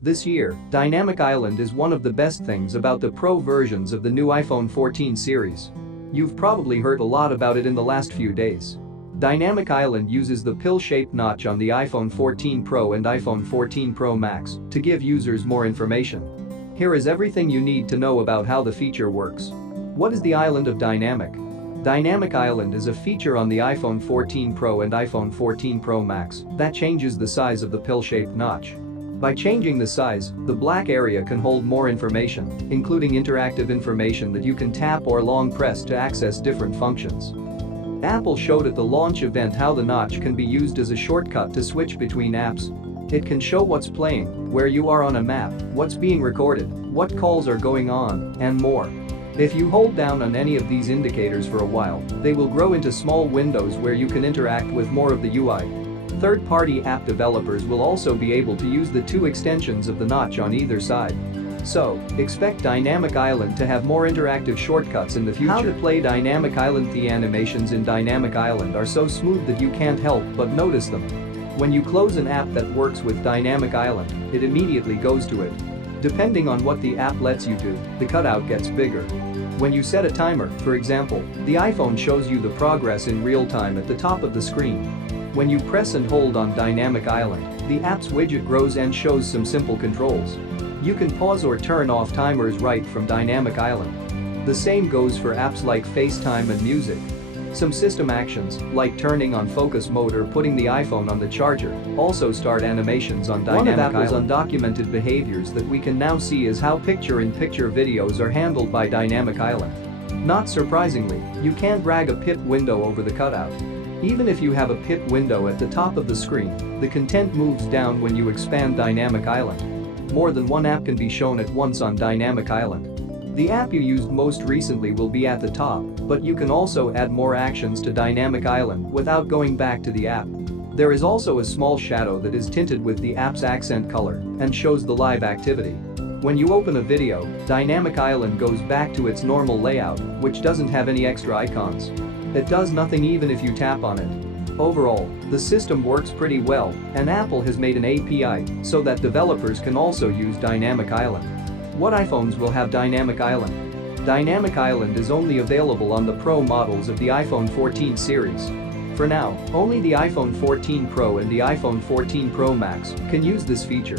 This year, Dynamic Island is one of the best things about the Pro versions of the new iPhone 14 series. You've probably heard a lot about it in the last few days. Dynamic Island uses the pill-shaped notch on the iPhone 14 Pro and iPhone 14 Pro Max to give users more information. Here is everything you need to know about how the feature works. What is the Island of Dynamic? Dynamic Island is a feature on the iPhone 14 Pro and iPhone 14 Pro Max that changes the size of the pill-shaped notch. By changing the size, the black area can hold more information, including interactive information that you can tap or long press to access different functions. Apple showed at the launch event how the notch can be used as a shortcut to switch between apps. It can show what's playing, where you are on a map, what's being recorded, what calls are going on, and more. If you hold down on any of these indicators for a while, they will grow into small windows where you can interact with more of the UI. Third-party app developers will also be able to use the two extensions of the notch on either side. So, expect Dynamic Island to have more interactive shortcuts in the future. How to play Dynamic Island? The animations in Dynamic Island are so smooth that you can't help but notice them. When you close an app that works with Dynamic Island, it immediately goes to it. Depending on what the app lets you do, the cutout gets bigger. When you set a timer, for example, the iPhone shows you the progress in real time at the top of the screen. When you press and hold on Dynamic Island, the app's widget grows and shows some simple controls. You can pause or turn off timers right from Dynamic Island. The same goes for apps like FaceTime and Music. Some system actions, like turning on focus mode or putting the iPhone on the charger, also start animations on Dynamic Island. One of Apple's undocumented behaviors that we can now see is how picture-in-picture videos are handled by Dynamic Island. Not surprisingly, you can't drag a pip window over the cutout. Even if you have a pip window at the top of the screen, the content moves down when you expand Dynamic Island. More than one app can be shown at once on Dynamic Island. The app you used most recently will be at the top, but you can also add more actions to Dynamic Island without going back to the app. There is also a small shadow that is tinted with the app's accent color and shows the live activity. When you open a video, Dynamic Island goes back to its normal layout, which doesn't have any extra icons. It does nothing even if you tap on it. Overall, the system works pretty well, and Apple has made an API so that developers can also use Dynamic Island. What iPhones will have Dynamic Island? Dynamic Island is only available on the Pro models of the iPhone 14 series. For now, only the iPhone 14 Pro and the iPhone 14 Pro Max can use this feature.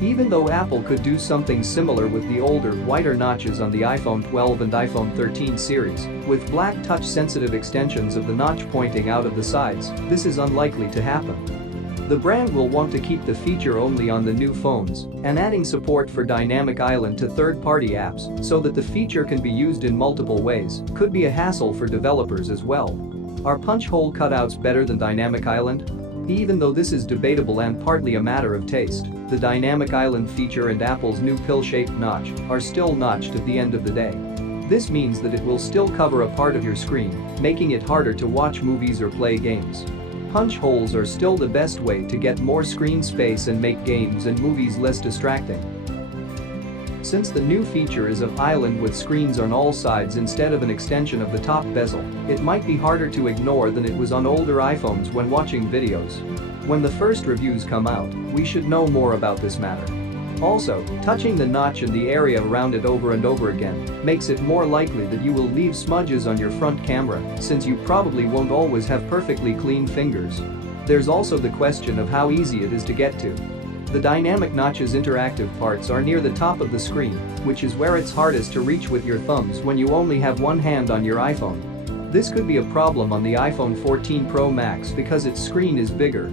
Even though Apple could do something similar with the older, whiter notches on the iPhone 12 and iPhone 13 series, with black touch-sensitive extensions of the notch pointing out of the sides, this is unlikely to happen. The brand will want to keep the feature only on the new phones, and adding support for Dynamic Island to third-party apps so that the feature can be used in multiple ways could be a hassle for developers as well. Are punch hole cutouts better than Dynamic Island? Even though this is debatable and partly a matter of taste, the Dynamic Island feature and Apple's new pill-shaped notch are still notched at the end of the day. This means that it will still cover a part of your screen, making it harder to watch movies or play games. Punch holes are still the best way to get more screen space and make games and movies less distracting. Since the new feature is of Island with screens on all sides instead of an extension of the top bezel, it might be harder to ignore than it was on older iPhones when watching videos. When the first reviews come out, we should know more about this matter. Also, touching the notch and the area around it over and over again makes it more likely that you will leave smudges on your front camera, since you probably won't always have perfectly clean fingers. There's also the question of how easy it is to get to. The Dynamic Notch's interactive parts are near the top of the screen, which is where it's hardest to reach with your thumbs when you only have one hand on your iPhone. This could be a problem on the iPhone 14 Pro Max because its screen is bigger.